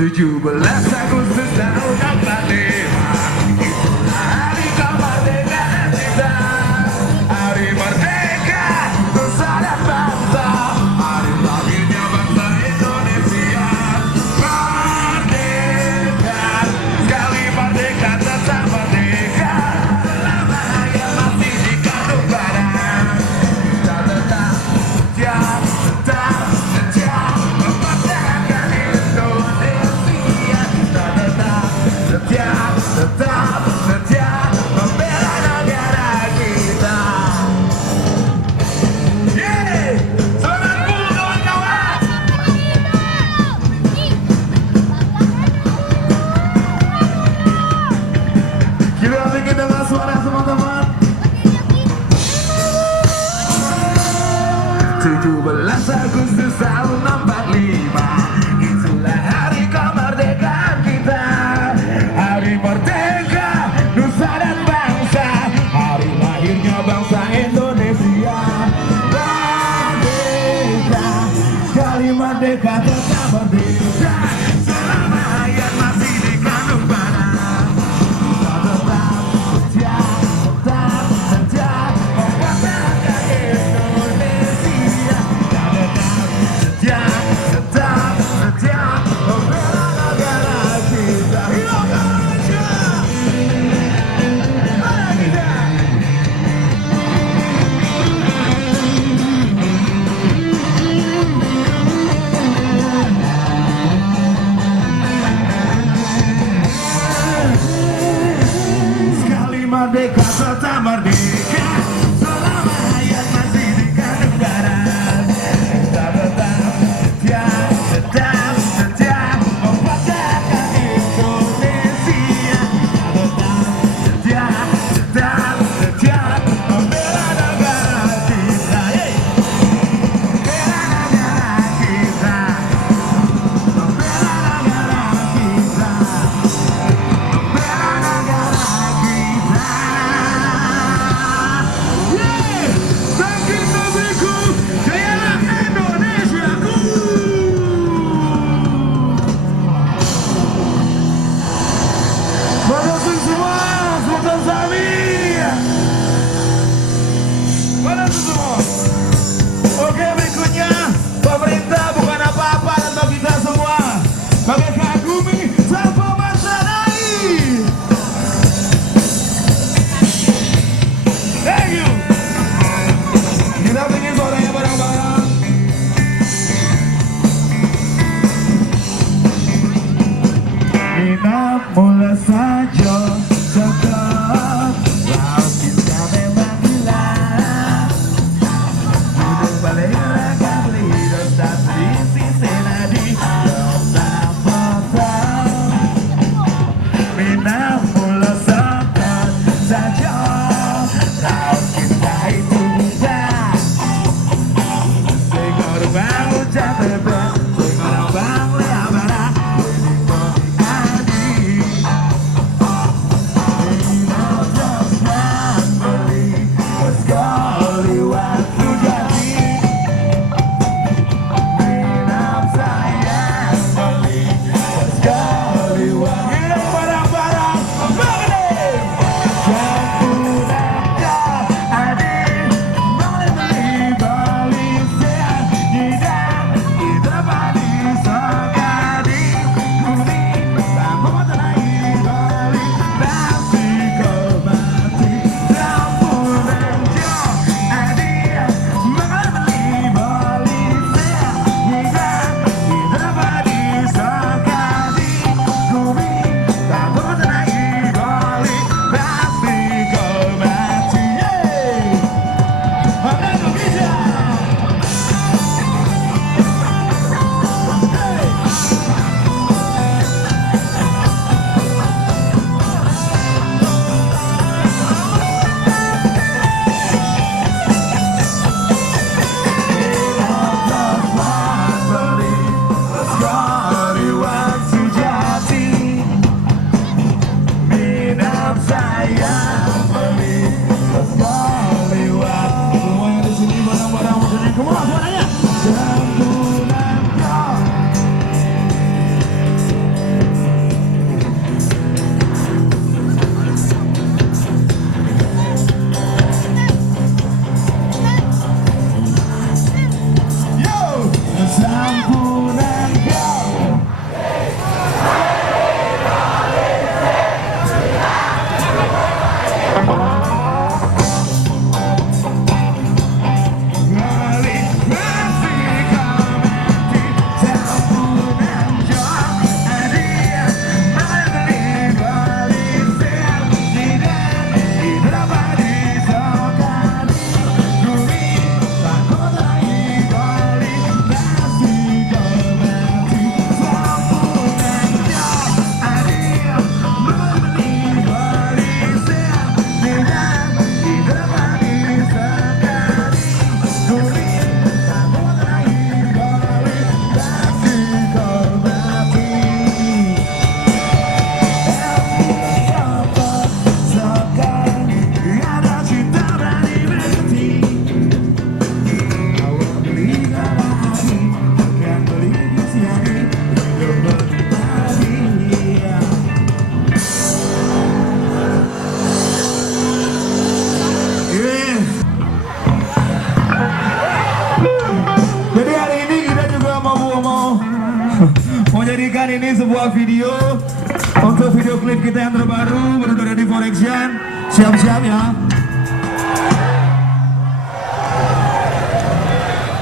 17 Agustus tahun 45, itulah hari kemerdekaan kita. Hari merdeka nusa dan bangsa, hari lahirnya bangsa Indonesia. Merdeka, sekali merdeka tetap merdeka, selama hayat masih di kandung badan. Kita tetap setia, tetap setia mempertahankan Indonesia. Kita tetap setia, tetap setia membela negara kita. Yeay, semangat full kawan-kawan. Kita bikin dengan suara teman-teman. 17 Agustus tahun 45, itulah hari kemerdekaan kita. Hari merdeka nusa dan bangsa, hari lahirnya bangsa Indonesia. Merdeka, sekali merdeka tetap merdeka, selama hayat masih di kandung badan. Kita tetap setia, tetap setia mempertahankan Indonesia. Kita tetap setia, tetap setia membela negara kita. Hidup Indonesia! Mari kita! Sekali merdeka tetap merdeka, selama hayat masih di kandung badan. Kita tetap setia, tetap setia mempertahankan Indonesia. Kita tetap setia, tetap setia membela negara kita. Yeay! Membela negara kita, membela negara kita, membela negara kita. Yeay! Bangkit negeriku, jayalah Indonesiaku. Makasih semua, semoga Sami. Makasih semua. Oke, berikutnya pemerintah bukan apa-apa untuk kita semua. Bagai kagumi tanpa masalah. Thank you. Kita bikin suaranya bareng-bareng. Minat mula saja cakap, laut kita memang gila. Duduk balik raga lidah tak terisi senadi tak potong. Minat mula saja laut kita itu buta. Segor bang hujan bebas, segor bang liabara, adi. Mau jadikan ini sebuah video untuk video klip kita yang terbaru, baru dari Forexian. Siap-siap ya.